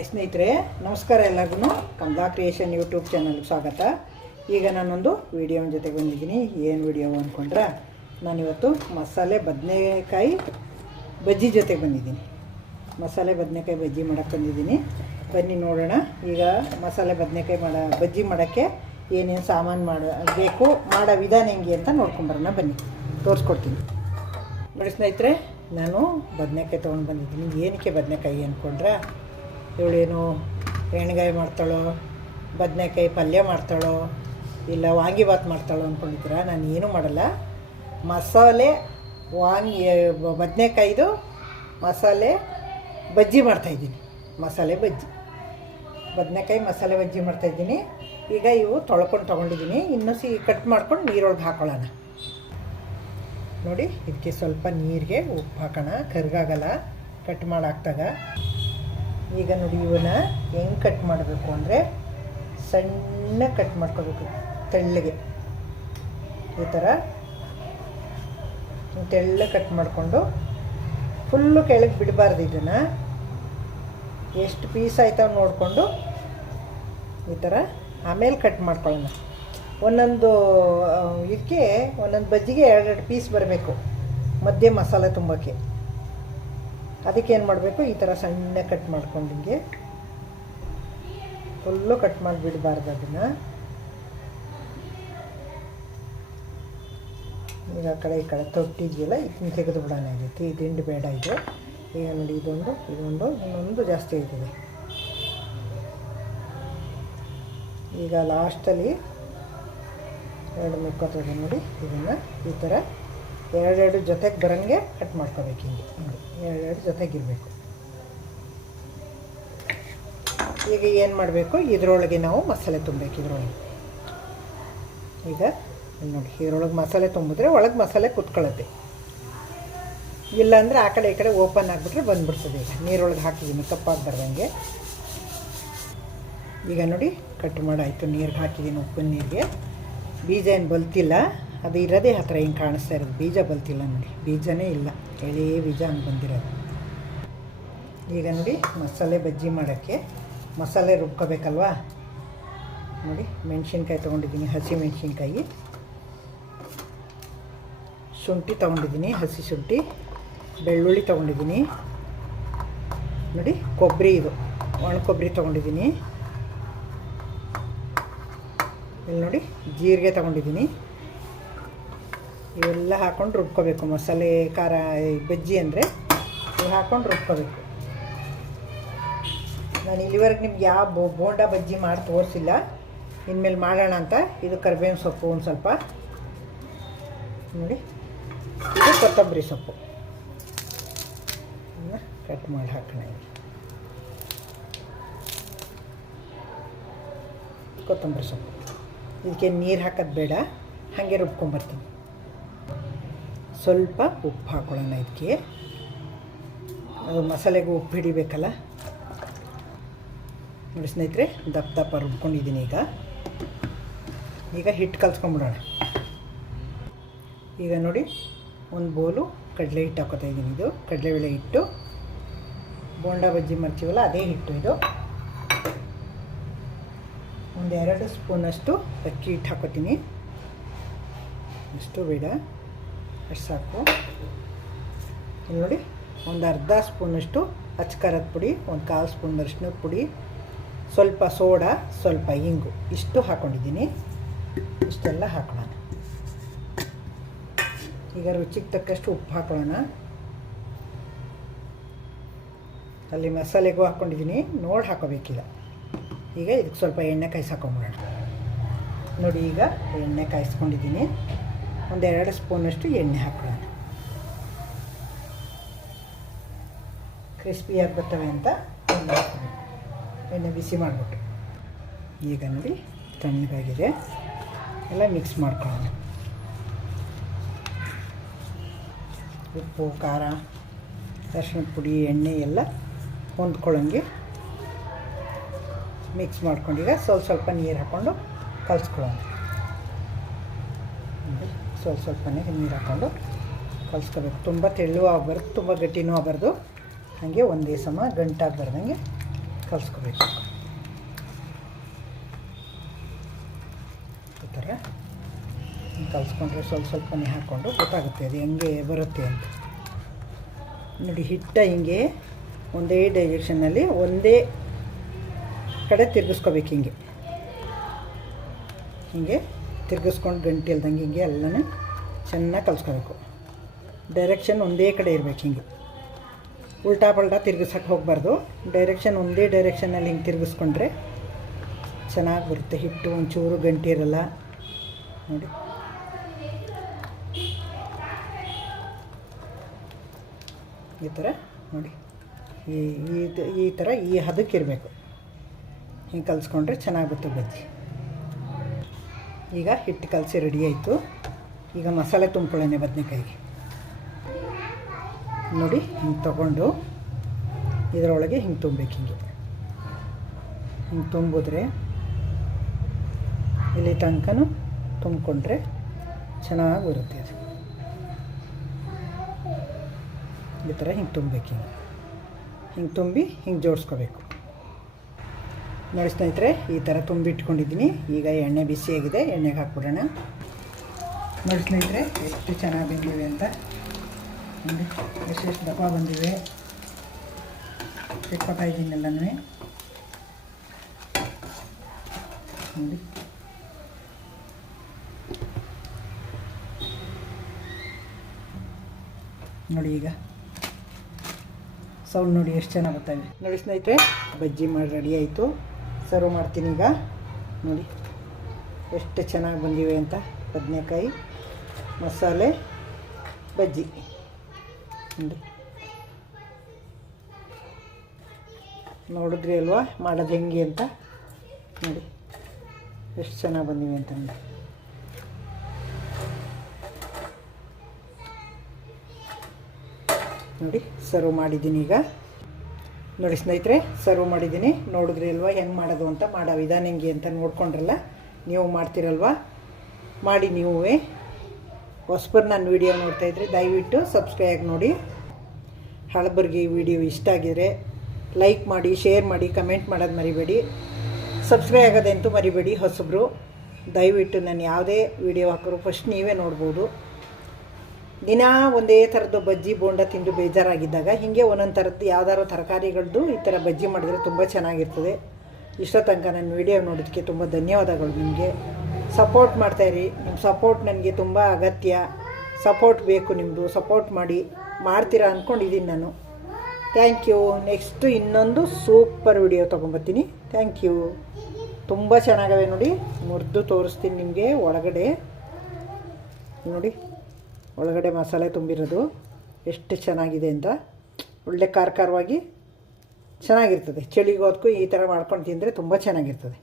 ಸ್ನೇಹಿತರೆ ನಮಸ್ಕಾರ ಎಲ್ಲರಿಗೂ ಕಮಲಾ ಕ್ರಿಯೇಷನ್ ಯೂಟ್ಯೂಬ್ ಚಾನಲ್ಗೆ ಸ್ವಾಗತ. ಈಗ ನಾನೊಂದು ವಿಡಿಯೋನ ಜೊತೆಗೆ ಬಂದಿದ್ದೀನಿ. ಏನು ವಿಡಿಯೋ ಅಂದ್ಕೊಂಡ್ರೆ, ನಾನಿವತ್ತು ಮಸಾಲೆ ಬದನೆಕಾಯಿ ಬಜ್ಜಿ ಜೊತೆಗೆ ಬಂದಿದ್ದೀನಿ. ಮಸಾಲೆ ಬದನೆಕಾಯಿ ಬಜ್ಜಿ ಮಾಡೋಕ್ಕೆ ಬಂದಿದ್ದೀನಿ. ಬನ್ನಿ ನೋಡೋಣ. ಈಗ ಮಸಾಲೆ ಬದನೆಕಾಯಿ ಬಜ್ಜಿ ಮಾಡೋಕ್ಕೆ ಏನೇನು ಸಾಮಾನು ಬೇಕು, ಮಾಡೋ ವಿಧಾನ ಹೆಂಗೆ ಅಂತ ನೋಡ್ಕೊಂಬರೋಣ. ಬನ್ನಿ ತೋರಿಸ್ಕೊಡ್ತೀನಿ. ನೋಡಿ ಸ್ನೇಹಿತರೆ, ನಾನು ಬದನೆಕಾಯಿ ತೊಗೊಂಡು ಬಂದಿದ್ದೀನಿ. ಏನಕ್ಕೆ ಬದನೆಕಾಯಿ ಅಂದ್ಕೊಂಡ್ರೆ, ಇವಳೇನು ಎಣ್ಗಾಯಿ ಮಾಡ್ತಾಳೋ, ಬದನೆಕಾಯಿ ಪಲ್ಯ ಮಾಡ್ತಾಳೋ, ಇಲ್ಲ ವಾಂಗಿಬಾತ್ ಮಾಡ್ತಾಳೋ ಅಂದ್ಕೊಂಡಿದ್ದೀರ. ನಾನು ಏನೂ ಮಾಡಲ್ಲ. ಮಸಾಲೆ ಬದನೆಕಾಯಿದು ಮಸಾಲೆ ಬಜ್ಜಿ ಮಾಡ್ತಾಯಿದ್ದೀನಿ. ಮಸಾಲೆ ಬಜ್ಜಿ ಬದನೆಕಾಯಿ ಮಸಾಲೆ ಬಜ್ಜಿ ಮಾಡ್ತಾಯಿದ್ದೀನಿ. ಈಗ ಇವು ತೊಳ್ಕೊಂಡಿದ್ದೀನಿ. ಇನ್ನೂ ಕಟ್ ಮಾಡ್ಕೊಂಡು ನೀರೊಳಗೆ ಹಾಕೊಳ್ಳೋಣ. ನೋಡಿ, ಇದಕ್ಕೆ ಸ್ವಲ್ಪ ನೀರಿಗೆ ಉಪ್ಪು ಹಾಕೋಣ, ಕರ್ಗಾಗಲ್ಲ ಕಟ್ ಮಾಡಾಕ್ದಾಗ. ಈಗ ನೋಡಿ, ಇವನ್ನ ಹೆಂಗೆ ಕಟ್ ಮಾಡಬೇಕು ಅಂದರೆ, ಸಣ್ಣ ಕಟ್ ಮಾಡ್ಕೋಬೇಕು. ತೆಳ್ಳಗೆ ಈ ಥರ ತೆಳ್ಳಗೆ ಕಟ್ ಮಾಡಿಕೊಂಡು ಫುಲ್ಲು ಕೆಳಗೆ ಬಿಡಬಾರ್ದು. ಇದನ್ನು ಎಷ್ಟು ಪೀಸ್ ಆಯ್ತಾವೆ ನೋಡಿಕೊಂಡು ಈ ಥರ ಆಮೇಲೆ ಕಟ್ ಮಾಡ್ಕೊಳ್ಳೋಣ. ಒಂದೊಂದು ಇದಕ್ಕೆ ಒಂದೊಂದು ಬಜ್ಜಿಗೆ ಎರಡೆರಡು ಪೀಸ್ ಬರಬೇಕು ಮಧ್ಯೆ ಮಸಾಲೆ ತುಂಬೋಕ್ಕೆ. ಅದಕ್ಕೆ ಏನು ಮಾಡಬೇಕು, ಈ ಥರ ಸಣ್ಣ ಕಟ್ ಮಾಡ್ಕೊಂಡು ಹಿಂಗೆ ಫುಲ್ಲು ಕಟ್ ಮಾಡಿಬಿಡಬಾರ್ದು ಅದನ್ನು. ಈಗ ಆ ಕಡೆ ಈ ಕಡೆ ತೊಟ್ಟಿದೆಯಲ್ಲ, ಇದನ್ನ ತೆಗೆದು ಬಿಡೋಣ. ಆಗೈತಿ ಇದು ಹಿಂಡು ಬೇಡ. ಇದು ಈಗ ನೋಡಿ, ಇದೊಂದು ಇನ್ನೊಂದು ಜಾಸ್ತಿ ಆಯ್ತದೆ. ಈಗ ಲಾಸ್ಟಲ್ಲಿ ಎರಡು ಮಿಕ್ಕೋತದೆ ನೋಡಿ. ಇದನ್ನು ಈ ಥರ ಎರಡೆರಡು ಜೊತೆಗೆ ಬರೋಂಗೆ ಕಟ್ ಮಾಡ್ಕೋಬೇಕು. ಹಿಂಗೆ ನೋಡಿ, ಎರಡೆರಡು ಜೊತೆಗಿರಬೇಕು. ಈಗ ಏನು ಮಾಡಬೇಕು, ಇದರೊಳಗೆ ನಾವು ಮಸಾಲೆ ತುಂಬಬೇಕು. ಇದರೊಳಗೆ ಈಗ ನೋಡಿ, ಇದರೊಳಗೆ ಮಸಾಲೆ ತುಂಬಿದ್ರೆ ಒಳಗೆ ಮಸಾಲೆ ಕುತ್ಕೊಳ್ಳುತ್ತೆ. ಇಲ್ಲಾಂದರೆ ಆ ಕಡೆ ಈ ಕಡೆ ಓಪನ್ ಆಗಿಬಿಟ್ರೆ ಬಂದುಬಿಡ್ತದೆ. ಈಗ ನೀರೊಳಗೆ ಹಾಕಿದ್ದೀನಿ ಕಪ್ಪಾಗಿ ಬರ್ದಂಗೆ. ಈಗ ನೋಡಿ, ಕಟ್ ಮಾಡಾಯಿತು. ನೀರಿಗೆ ಹಾಕಿದ್ದೀನಿ, ಉಪ್ಪಿನ ನೀರಿಗೆ. ಬೀಜ ಏನು ಬಲ್ತಿಲ್ಲ, ಅದು ಇರೋದೇ ಆ ಥರ ಹಿಂಗೆ ಕಾಣಿಸ್ತಾ ಇರೋದು. ಬೀಜ ಬಲ್ತಿಲ್ಲ ನೋಡಿ, ಬೀಜನೇ ಇಲ್ಲ, ಎಳೆ ಬೀಜ ಹಂಗೆ ಬಂದಿರೋದು. ಈಗ ನೋಡಿ, ಮಸಾಲೆ ಬಜ್ಜಿ ಮಾಡೋಕ್ಕೆ ಮಸಾಲೆ ರುಬ್ಕೋಬೇಕಲ್ವಾ. ನೋಡಿ, ಮೆಣಸಿನ್ಕಾಯಿ ತೊಗೊಂಡಿದ್ದೀನಿ, ಹಸಿ ಮೆಣಸಿನ್ಕಾಯಿ. ಶುಂಠಿ ತೊಗೊಂಡಿದ್ದೀನಿ, ಹಸಿ ಶುಂಠಿ. ಬೆಳ್ಳುಳ್ಳಿ ತೊಗೊಂಡಿದ್ದೀನಿ. ನೋಡಿ, ಕೊಬ್ಬರಿ, ಇದು ಒಣ ಕೊಬ್ಬರಿ ತೊಗೊಂಡಿದ್ದೀನಿ. ಇಲ್ಲಿ ನೋಡಿ, ಜೀರಿಗೆ ತೊಗೊಂಡಿದ್ದೀನಿ. ಇವೆಲ್ಲ ಹಾಕ್ಕೊಂಡು ರುಬ್ಕೋಬೇಕು. ಮಸಾಲೆ ಖಾರ ಬಜ್ಜಿ ಅಂದರೆ ಇವು ಹಾಕ್ಕೊಂಡು ರುಬ್ಕೋಬೇಕು. ನಾನು ಇಲ್ಲಿವರೆಗೆ ನಿಮ್ಗೆ ಯಾವ ಬೋಂಡ ಬಜ್ಜಿ ಮಾಡಿ ತೋರಿಸಿಲ್ಲ. ಇನ್ಮೇಲೆ ಮಾಡೋಣ ಅಂತ. ಇದು ಕರಿಬೇವಿನ ಸೊಪ್ಪು ಒಂದು ಸ್ವಲ್ಪ ನೋಡಿ, ಇದು ಕೊತ್ತಂಬರಿ ಸೊಪ್ಪು ಕಟ್ ಮಾಡಿ ಹಾಕೋಣ. ಕೊತ್ತಂಬರಿ ಸೊಪ್ಪು ಇದಕ್ಕೆ ನೀರು ಹಾಕೋದು ಬೇಡ, ಹಾಗೆ ರುಬ್ಕೊಂಬರ್ತೀನಿ. ಸ್ವಲ್ಪ ಉಪ್ಪು ಹಾಕೊಳ್ಳೋಣ ಇದಕ್ಕೆ. ಅದು ಮಸಾಲೆಗೂ ಉಪ್ಪು ಹಿಡಿಬೇಕಲ್ಲ. ನೋಡಿ ಸ್ನೇಹಿತರೆ, ದಪ್ಪ ರುಬ್ಕೊಂಡಿದ್ದೀನಿ. ಈಗ ಹಿಟ್ಟು ಕಲ್ಸ್ಕೊಂಬಿಡೋಣ. ಈಗ ನೋಡಿ, ಒಂದು ಬೋಲು ಕಡಲೆ ಹಿಟ್ಟು ಹಾಕೋತಾ ಇದ್ದೀನಿ. ಇದು ಕಡಲೆಬೇಳೆ ಹಿಟ್ಟು. ಬೋಂಡ ಬಜ್ಜಿ ಮಾಡ್ತೀವಲ್ಲ ಅದೇ ಹಿಟ್ಟು ಇದು. ಒಂದು 2 ಸ್ಪೂನಷ್ಟು ಅಕ್ಕಿ ಹಿಟ್ಟು ಹಾಕೋತೀನಿ. ಅಷ್ಟು ಬೇಡ, ಅಷ್ಟು ಸಾಕು. ಇಲ್ಲಿ ನೋಡಿ, ಒಂದು ಅರ್ಧ ಸ್ಪೂನಷ್ಟು ಅಚ್ಕಾರದ ಪುಡಿ, ಒಂದು 1/4 ಸ್ಪೂನ್ ಅರಿಶಿನದ ಪುಡಿ, ಸ್ವಲ್ಪ ಸೋಡಾ, ಸ್ವಲ್ಪ ಇಂಗು, ಇಷ್ಟು ಹಾಕ್ಕೊಂಡಿದ್ದೀನಿ. ಇಷ್ಟೆಲ್ಲ ಹಾಕೊಳ್ಳೋಣ. ಈಗ ರುಚಿಗೆ ತಕ್ಕಷ್ಟು ಉಪ್ಪು ಹಾಕೊಳ್ಳೋಣ. ಅಲ್ಲಿ ಮಸಾಲೆಗೂ ಹಾಕ್ಕೊಂಡಿದ್ದೀನಿ, ನೋಡಿ ಹಾಕೋಬೇಕೀಗ. ಈಗ ಇದಕ್ಕೆ ಸ್ವಲ್ಪ ಎಣ್ಣೆ ಕಾಯಿಸಾಕೊಂಬಿಡೋಣ. ನೋಡಿ, ಈಗ ಎಣ್ಣೆ ಕಾಯಿಸ್ಕೊಂಡಿದ್ದೀನಿ. ಒಂದು 2 ಸ್ಪೂನಷ್ಟು ಎಣ್ಣೆ ಹಾಕೊಳ್ಳೋಣ. ಕ್ರಿಸ್ಪಿಯಾಗಿ ಬರ್ತವೆ ಅಂತ ಎಣ್ಣೆ ಬಿಸಿ ಮಾಡಿಬಿಟ್ಟು. ಈಗ ನೋಡಿ, ತಣ್ಣಗಾಗಿದೆ. ಎಲ್ಲ ಮಿಕ್ಸ್ ಮಾಡ್ಕೊಳ್ಳೋಣ. ಉಪ್ಪು, ಖಾರ, ಅರಿಶಿಣದ ಪುಡಿ, ಎಣ್ಣೆ ಎಲ್ಲ ಹೊಂದ್ಕೊಳ್ಳೋಂಗೆ ಮಿಕ್ಸ್ ಮಾಡ್ಕೊಂಡು ಈಗ ಸ್ವಲ್ಪ ನೀರು ಹಾಕ್ಕೊಂಡು ಕಲಿಸ್ಕೊಳ್ಳೋಣ. ಸ್ವಲ್ಪನೇ ನೀರು ಹಾಕ್ಕೊಂಡು ಕಲಿಸ್ಕೋಬೇಕು. ತುಂಬ ತೆಳ್ಳು ಆಗಬಾರ್ದು, ತುಂಬ ಗಟ್ಟಿನೂ ಆಗಬಾರ್ದು. ಹಾಗೆ ಒಂದೇ ಸಮ ಗಂಟಾಗಿ ಬರ್ದಂಗೆ ಕಲಿಸ್ಕೋಬೇಕು. ಈ ಥರ ಕಲಿಸ್ಕೊಂಡ್ರೆ ಸ್ವಲ್ಪನೇ ಹಾಕ್ಕೊಂಡು ಗೊತ್ತಾಗುತ್ತೆ ಅದು ಹೆಂಗೆ ಬರುತ್ತೆ ಅಂತ. ನೋಡಿ, ಹಿಟ್ಟ ಹಿಂಗೆ ಒಂದೇ ಡೈರೆಕ್ಷನ್ನಲ್ಲಿ ಒಂದೇ ಕಡೆ ತಿರುಗಿಸ್ಕೋಬೇಕು. ಹಿಂಗೆ ತಿರುಗಿಸ್ಕೊಂಡು ಗಂಟೆ ಇಲ್ದಂಗೆ ಹಿಂಗೆ ಎಲ್ಲನೂ ಚೆನ್ನಾಗಿ ಕಲಿಸ್ಕೋಬೇಕು. ಡೈರೆಕ್ಷನ್ ಒಂದೇ ಕಡೆ ಇರಬೇಕು. ಹಿಂಗೆ ಉಲ್ಟಾ ಪಲ್ಟಾ ತಿರುಗಿಸೋಕ್ಕೆ ಹೋಗಬಾರ್ದು. ಡೈರೆಕ್ಷನ್ ಒಂದೇ ಡೈರೆಕ್ಷನಲ್ಲಿ ಹಿಂಗೆ ತಿರುಗಿಸ್ಕೊಂಡ್ರೆ ಚೆನ್ನಾಗಿ ಬರುತ್ತೆ ಹಿಟ್ಟು. ಒಂಚೂರು ಗಂಟೆ ಇರಲ್ಲ. ನೋಡಿ, ಈ ಥರ ನೋಡಿ, ಈ ಥರ ಈ ಹದಕ್ಕೆ ಇರಬೇಕು. ಹಿಂಗೆ ಕಲಿಸ್ಕೊಂಡ್ರೆ ಚೆನ್ನಾಗಿ ಬರುತ್ತೆ ಬಜ್ಜಿ. ಈಗ ಹಿಟ್ಟು ಕಲಸಿ ರೆಡಿ ಆಯಿತು. ಈಗ ಮಸಾಲೆ ತುಂಬ್ಕೊಳ್ಳೋಣ ಬದನೆಕಾಯಿಗೆ. ನೋಡಿ, ಹಿಂಗೆ ತೊಗೊಂಡು ಇದರೊಳಗೆ ಹಿಂಗೆ ತುಂಬಬೇಕು. ಹಿಂಗೆ ತುಂಬಿದ್ರೆ ಇಲ್ಲಿ ತನಕನೂ ತುಂಬಿಕೊಂಡ್ರೆ ಚೆನ್ನಾಗಿ ಬರುತ್ತೆ ಅದು. ಈ ಥರ ಹಿಂಗೆ ತುಂಬಬೇಕು. ಹಿಂಗೆ ತುಂಬಿ ಹಿಂಗೆ ಜೋಡಿಸ್ಕೋಬೇಕು. ನೋಡಿ ಸ್ನೇಹಿತರೆ, ಈ ಥರ ತುಂಬಿಟ್ಕೊಂಡಿದ್ದೀನಿ. ಈಗ ಎಣ್ಣೆ ಬಿಸಿಯಾಗಿದೆ, ಎಣ್ಣೆಗೆ ಹಾಕ್ಬಿಡೋಣ. ನೋಡಿ ಸ್ನೇಹಿತರೆ, ಎಷ್ಟು ಚೆನ್ನಾಗಿ ಬಂದಿವೆ ಅಂತ. ನೋಡಿ, ಎಷ್ಟೆಷ್ಟು ದಪ್ಪ ಬಂದಿವೆ. ಇಟ್ಕೊತಾ ಇದ್ದೀನಿ ಎಲ್ಲನೂ. ನೋಡಿ, ನೋಡಿ ಈಗ ಸೌಂಡ್ ನೋಡಿ ಎಷ್ಟು ಚೆನ್ನಾಗಿ ಬರ್ತವೆ. ನೋಡಿ ಸ್ನೇಹಿತರೆ, ಬಜ್ಜಿ ಮಾಡಿ ರೆಡಿ ಆಯಿತು. ಸರ್ವ್ ಮಾಡ್ತೀನಿ ಈಗ. ನೋಡಿ ಎಷ್ಟು ಚೆನ್ನಾಗಿ ಬಂದಿವೆ ಅಂತ. ಬದನೆಕಾಯಿ ಮಸಾಲೆ ಬಜ್ಜಿ ನೋಡಿ, ನೋಡಿದ್ರಿ ಅಲ್ವಾ ಮಾಡೋದು ಹೆಂಗೆ ಅಂತ. ನೋಡಿ ಎಷ್ಟು ಚೆನ್ನಾಗಿ ಬಂದಿವೆ ಅಂತ. ನೋಡಿ, ಸರ್ವ್ ಮಾಡಿದ್ದೀನಿ ಈಗ. ನೋಡಿ ಸ್ನೇಹಿತರೆ, ಸರ್ವ್ ಮಾಡಿದ್ದೀನಿ. ನೋಡಿದ್ರಿ ಅಲ್ವಾ ಹೆಂಗೆ ಮಾಡೋದು ಅಂತ. ಮಾಡೋ ವಿಧಾನ ಹೆಂಗೆ ಅಂತ ನೋಡ್ಕೊಂಡ್ರಲ್ಲ. ನೀವು ಮಾಡ್ತೀರಲ್ವ, ಮಾಡಿ ನೀವೇ. ಹೊಸಬರು ನನ್ನ ವೀಡಿಯೋ ನೋಡ್ತಾಯಿದ್ರೆ ದಯವಿಟ್ಟು ಸಬ್ಸ್ಕ್ರೈಬ್ ನೋಡಿ. ಹಳಬರಿಗೆ ಈ ವಿಡಿಯೋ ಇಷ್ಟ ಆಗಿದರೆ ಲೈಕ್ ಮಾಡಿ, ಶೇರ್ ಮಾಡಿ, ಕಮೆಂಟ್ ಮಾಡೋದು ಮರಿಬೇಡಿ. ಸಬ್ಸ್ಕ್ರೈಬ್ ಆಗೋದಂತೂ ಮರಿಬೇಡಿ. ಹೊಸಬರು ದಯವಿಟ್ಟು ನಾನು ಯಾವುದೇ ವಿಡಿಯೋ ಹಾಕೋರು ಫಸ್ಟ್ ನೀವೇ ನೋಡ್ಬೋದು. ದಿನ ಒಂದೇ ಥರದ್ದು ಬಜ್ಜಿ ಬೋಂಡ ತಿಂದು ಬೇಜಾರಾಗಿದ್ದಾಗ ಹೀಗೆ ಒಂದೊಂದು ಥರದ್ದು ಯಾವ್ದಾದ್ರು ತರಕಾರಿಗಳದ್ದು ಈ ಥರ ಬಜ್ಜಿ ಮಾಡಿದ್ರೆ ತುಂಬ ಚೆನ್ನಾಗಿರ್ತದೆ. ಇಷ್ಟೋ ತನಕ ನನ್ನ ವಿಡಿಯೋ ನೋಡೋದಕ್ಕೆ ತುಂಬ ಧನ್ಯವಾದಗಳು. ನಿಮಗೆ ಸಪೋರ್ಟ್ ಮಾಡ್ತಾಯಿರಿ. ನಿಮ್ಮ ಸಪೋರ್ಟ್ ನನಗೆ ತುಂಬ ಅಗತ್ಯ. ಸಪೋರ್ಟ್ ಬೇಕು ನಿಮ್ಮದು. ಸಪೋರ್ಟ್ ಮಾಡಿ, ಮಾಡ್ತೀರಾ ಅಂದ್ಕೊಂಡಿದ್ದೀನಿ ನಾನು. Thank you. ನೆಕ್ಸ್ಟು ಇನ್ನೊಂದು ಸೂಪರ್ ವಿಡಿಯೋ ತೊಗೊಂಬರ್ತೀನಿ. Thank you. ತುಂಬ ಚೆನ್ನಾಗವೆ ನೋಡಿ. ಮುರಿದು ತೋರಿಸ್ತೀನಿ ನಿಮಗೆ. ಒಳಗಡೆ ನೋಡಿ, ಒಳಗಡೆ ಮಸಾಲೆ ತುಂಬಿರೋದು ಎಷ್ಟು ಚೆನ್ನಾಗಿದೆ ಅಂತ. ಒಳ್ಳೆ ಖಾರವಾಗಿ ಚೆನ್ನಾಗಿರ್ತದೆ. ಚಳಿಗೋದಕ್ಕೂ ಈ ಥರ ಮಾಡ್ಕೊಂಡು ತಿಂದರೆ ತುಂಬ ಚೆನ್ನಾಗಿರ್ತದೆ.